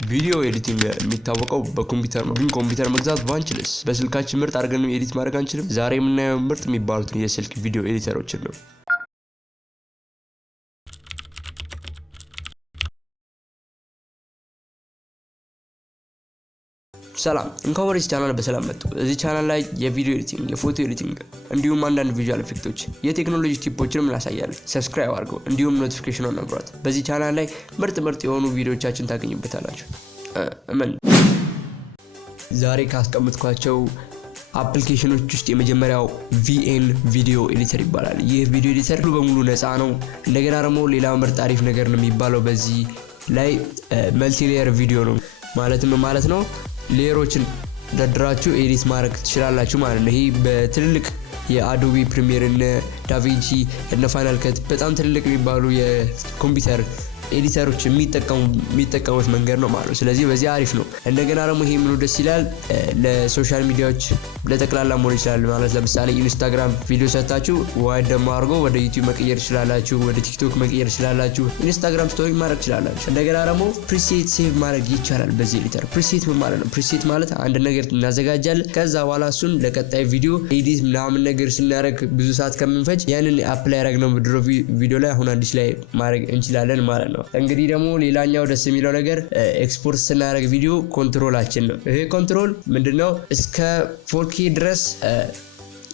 ቪዲዮ ኤዲቲንግ የሚታወቀው በኮምፒውተር ነው። ግን ኮምፒውተር መግዛት ባንችልስ በስልካችን ምርጥ አድርገን ኤዲት ማድረግ አንችልም? ዛሬ የምናየው ምርጥ የሚባሉት የስልክ ቪዲዮ ኤዲተሮችን ነው። ሰላም እንኳን ወደ ቻናል በሰላም መጡ። እዚህ ቻናል ላይ የቪዲዮ ኤዲቲንግ፣ የፎቶ ኤዲቲንግ እንዲሁም አንዳንድ ቪዥዋል ኢፌክቶች፣ የቴክኖሎጂ ቲፖችንም እናሳያለን። ሰብስክራይብ አድርጉ፣ እንዲሁም ኖቲፊኬሽኑን አብሯት። በዚህ ቻናል ላይ ምርጥ የሆኑ ቪዲዮዎቻችን ታገኙበታላችሁ። አሜን። ዛሬ ካስቀምጥኳቸው አፕሊኬሽኖች ውስጥ የመጀመሪያው VN ቪዲዮ ኤዲተር ይባላል። ይህ ቪዲዮ ኤዲተር ሙሉ በሙሉ ነፃ ነው። እንደገና ደግሞ ሌላ ምርጥ አሪፍ ነገር ነው የሚባለው በዚህ ላይ መልቲ ሌየር ቪዲዮ ነው ማለት ነው። ሌየሮችን ደድራችሁ ኤዲት ማድረግ ትችላላችሁ ማለት ነው። ይሄ በትልልቅ የአዶቢ ፕሪሚየር እና ዳቪንቺ እና ፋይናል ከት በጣም ትልልቅ የሚባሉ የኮምፒውተር ኤዲተሮች የሚጠቀሙት መንገድ ነው ማለት ነው። ስለዚህ በዚህ አሪፍ ነው። እንደገና ደግሞ ይሄ ምኑ ደስ ይላል ለሶሻል ሚዲያዎች ለተቀላላ መሆን ይችላል ማለት ለምሳሌ ኢንስታግራም ቪዲዮ ሰጣችሁ ዋይድ ደግሞ አድርጎ ወደ ዩቲዩብ መቀየር ይችላልላችሁ፣ ወደ ቲክቶክ መቀየር ይችላልላችሁ፣ ኢንስታግራም ስቶሪ ማድረግ ይችላልላችሁ። እንደገና ደግሞ ፕሪሴት ሴቭ ማድረግ ይቻላል በዚህ ኤዲተር። ፕሪሴት ምን ማለት ነው? ፕሪሴት ማለት አንድ ነገር እናዘጋጃለን፣ ከዛ በኋላ እሱን ለቀጣይ ቪዲዮ ኤዲት ምናምን ነገር ስናደርግ ብዙ ሰዓት ከምንፈጅ ያንን አፕላይ ያደረግነው ድሮ ቪዲዮ ላይ አሁን አዲስ ላይ ማድረግ እንችላለን ማለት ነው። እንግዲህ ደግሞ ሌላኛው ደስ የሚለው ነገር ኤክስፖርት ስናደርግ ቪዲዮ ኮንትሮላችን ነው። ይሄ ኮንትሮል ምንድነው? እስከ 4K ድረስ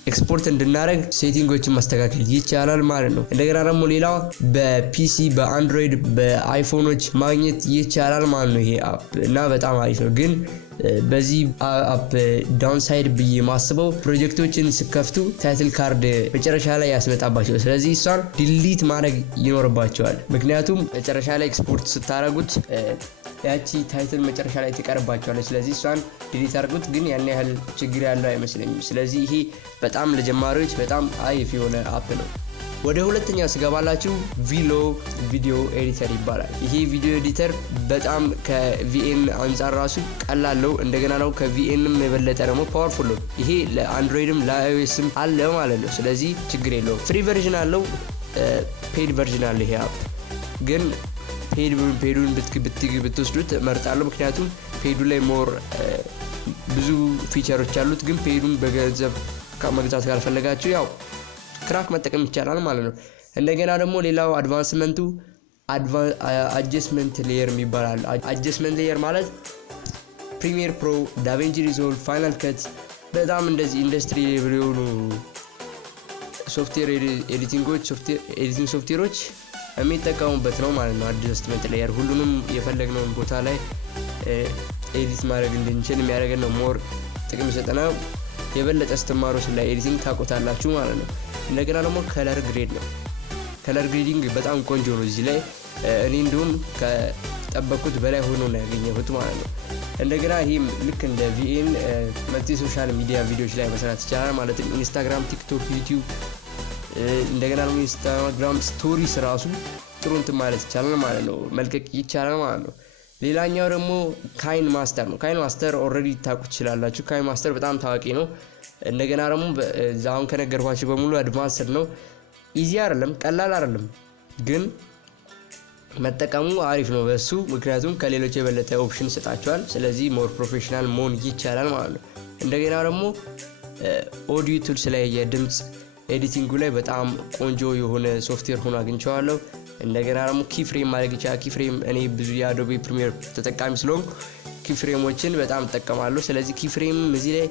ኤክስፖርት እንድናደርግ ሴቲንጎችን ማስተካከል ይቻላል ማለት ነው። እንደገና ደግሞ ሌላው በፒሲ በአንድሮይድ በአይፎኖች ማግኘት ይቻላል ማለት ነው ይሄ አፕ እና በጣም አሪፍ ነው። ግን በዚህ አፕ ዳውንሳይድ ብዬ ማስበው ፕሮጀክቶችን ስከፍቱ ታይትል ካርድ መጨረሻ ላይ ያስመጣባቸው። ስለዚህ እሷን ዲሊት ማድረግ ይኖርባቸዋል። ምክንያቱም መጨረሻ ላይ ኤክስፖርት ስታደርጉት ያቺ ታይትል መጨረሻ ላይ ትቀርባቸዋለች። ስለዚህ እሷን ዲሊት አድርጉት። ግን ያን ያህል ችግር ያለው አይመስለኝም። ስለዚህ ይሄ በጣም ለጀማሪዎች በጣም አሪፍ የሆነ አፕ ነው። ወደ ሁለተኛው ስገባላችሁ ቪሎ ቪዲዮ ኤዲተር ይባላል። ይሄ ቪዲዮ ኤዲተር በጣም ከቪኤን አንፃር ራሱ ቀላል ነው። እንደገና ነው ከቪኤንም የበለጠ ደግሞ ፓወርፉል ነው። ይሄ ለአንድሮይድም ለአይኦኤስም አለ ማለት ነው። ስለዚህ ችግር የለውም። ፍሪ ቨርዥን አለው፣ ፔድ ቨርዥን አለ ይሄ አፕ። ግን ፔዱን ብትወስዱት እመርጣለሁ። ምክንያቱም ፔዱ ላይ ሞር ብዙ ፊቸሮች አሉት። ግን ፔዱን በገንዘብ መግዛት ካልፈለጋችሁ ያው ክራክ መጠቀም ይቻላል ማለት ነው። እንደገና ደግሞ ሌላው አድቫንስመንቱ አጀስትመንት ሌየር ይባላል። አጀስትመንት ሌየር ማለት ፕሪሚየር ፕሮ፣ ዳቪንቺ ሪዞልቭ፣ ፋይናል ከት በጣም እንደዚህ ኢንዱስትሪ ሌቭል የሆኑ ሶፍትዌር ኤዲቲንግ ሶፍትዌሮች የሚጠቀሙበት ነው ማለት ነው። አጀስትመንት ሌየር ሁሉንም የፈለግነውን ቦታ ላይ ኤዲት ማድረግ እንድንችል የሚያደርገን ነው። ሞር ጥቅም ይሰጠናል። የበለጠ ስትማሩ ስለ ኤዲቲንግ ታቆታላችሁ ማለት ነው። እንደገና ደግሞ ከለር ግሬድ ነው። ከለር ግሬዲንግ በጣም ቆንጆ ነው። እዚህ ላይ እኔ እንዲሁም ከጠበቁት በላይ ሆኖ ነው ያገኘሁት ማለት ነው። እንደገና ይሄም ልክ እንደ VN መልቲ ሶሻል ሚዲያ ቪዲዮዎች ላይ መስራት ይቻላል ማለት ነው። ኢንስታግራም፣ ቲክቶክ፣ ዩቲዩብ እንደገና ደግሞ ኢንስታግራም ስቶሪስ ራሱ ጥሩ እንትን ማለት ይቻላል ማለት ነው። መልቀቅ ይቻላል ማለት ነው። ሌላኛው ደግሞ ካይን ማስተር ነው። ካይን ማስተር ኦሬዲ ታውቁት ይችላልላችሁ። ካይን ማስተር በጣም ታዋቂ ነው። እንደገና ደግሞ ዛውን ከነገርኳችሁ በሙሉ አድቫንስድ ነው። ኢዚ አይደለም፣ ቀላል አይደለም፣ ግን መጠቀሙ አሪፍ ነው በሱ። ምክንያቱም ከሌሎች የበለጠ ኦፕሽን ይሰጣቸዋል። ስለዚህ ሞር ፕሮፌሽናል መሆን ይቻላል ማለት ነው። እንደገና ደግሞ ኦዲዮ ቱልስ ላይ የድምጽ ኤዲቲንጉ ላይ በጣም ቆንጆ የሆነ ሶፍትዌር ሆኖ አግኝቼዋለሁ። እንደገና ደግሞ ኪፍሬም ማድረግ ይችላል። ኪፍሬም እኔ ብዙ የአዶቢ ፕሪሚየር ተጠቃሚ ስለሆንኩ ኪፍሬሞችን በጣም እጠቀማለሁ። ስለዚህ ኪፍሬም እዚህ ላይ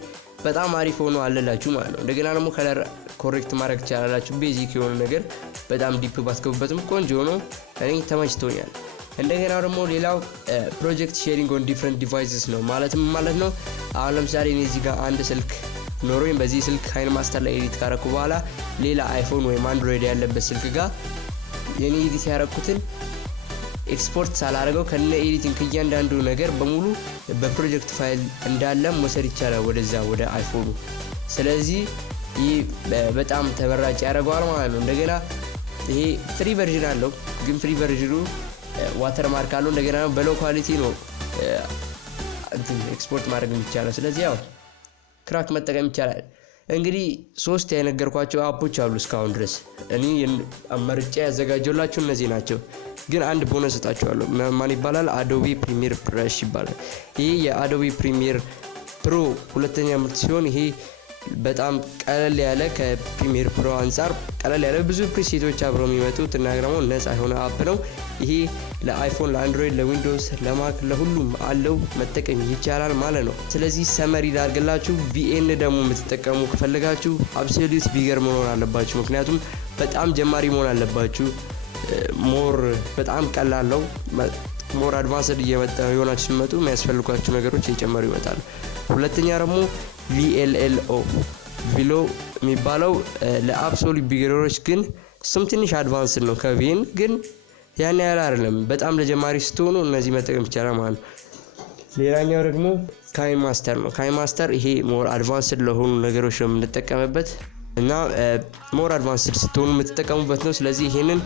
በጣም አሪፍ ሆኖ አለላችሁ ማለት ነው። እንደገና ደግሞ ከለር ኮሬክት ማድረግ ትችላላችሁ። ቤዚክ የሆነ ነገር በጣም ዲፕ ባትገቡበትም ቆንጆ ነው። እኔ ተመችቶኛል። እንደገና ደግሞ ሌላው ፕሮጀክት ሼሪንግ ኦን ዲፍረንት ዲቫይስስ ነው ማለት ነው። አሁን ለምሳሌ እኔ እዚህ ጋር አንድ ስልክ ኖሮኝ በዚህ ስልክ ካይን ማስተር ላይ ኤዲት ካረኩ በኋላ ሌላ አይፎን ወይም አንድሮይድ ያለበት ስልክ ጋር የኔ ኤዲት ያረኩትን ኤክስፖርት ሳላረገው ከነ ኤዲቲንግ እያንዳንዱ ነገር በሙሉ በፕሮጀክት ፋይል እንዳለ መውሰድ ይቻላል ወደ አይፎኑ። ስለዚህ ይህ በጣም ተመራጭ ያደርገዋል ማለት ነው። እንደገና ይሄ ፍሪ ቨርዥን አለው፣ ግን ፍሪ ቨርዥኑ ዋተር ማርክ አለው። እንደገና በሎ ኳሊቲ ነው ኤክስፖርት ማድረግ ይቻላል። ስለዚህ ያው ክራክ መጠቀም ይቻላል። እንግዲህ 3 ያነገርኳቸው አፖች አሉ እስካሁን ድረስ እኔ አመርጬ ያዘጋጀውላችሁ እነዚህ ናቸው ግን አንድ ቦነስ እጣችኋለሁ ማን ይባላል አዶቢ ፕሪሚየር ብረሽ ይባላል ይሄ የአዶቢ ፕሪሚየር ፕሮ ሁለተኛ ምርት ሲሆን ይሄ በጣም ቀለል ያለ ከፕሪሚየር ፕሮ አንፃር ቀለል ያለ ብዙ ፕሪሴቶች አብረው የሚመጡት እና ደግሞ ነፃ የሆነ አፕ ነው ይሄ ለአይፎን ለአንድሮይድ ለዊንዶውስ ለማክ ለሁሉም አለው መጠቀም ይቻላል ማለት ነው ስለዚህ ሰመሪ ላድርግላችሁ VN ደግሞ የምትጠቀሙ ከፈለጋችሁ አብሶሉት ቢገር መሆን አለባችሁ ምክንያቱም በጣም ጀማሪ መሆን አለባችሁ ሞር በጣም ቀላል ነው ሞር አድቫንስድ እየመጣ ይሆናችሁ ሲመጡ የሚያስፈልጓችሁ ነገሮች እየጨመሩ ይመጣሉ ሁለተኛ ደግሞ VLLO ቪሎ የሚባለው ለአብሶሉት ቢገሮች ግን ስም ትንሽ አድቫንስ ነው ከቪን ግን ያን ያህል አይደለም በጣም ለጀማሪ ስትሆኑ እነዚህ መጠቀም ይቻላል ማለት ነው ሌላኛው ደግሞ ካይማስተር ነው ካይማስተር ይሄ ሞር አድቫንስድ ለሆኑ ነገሮች ነው የምንጠቀምበት እና ሞር አድቫንስድ ስትሆኑ የምትጠቀሙበት ነው ስለዚህ ይሄንን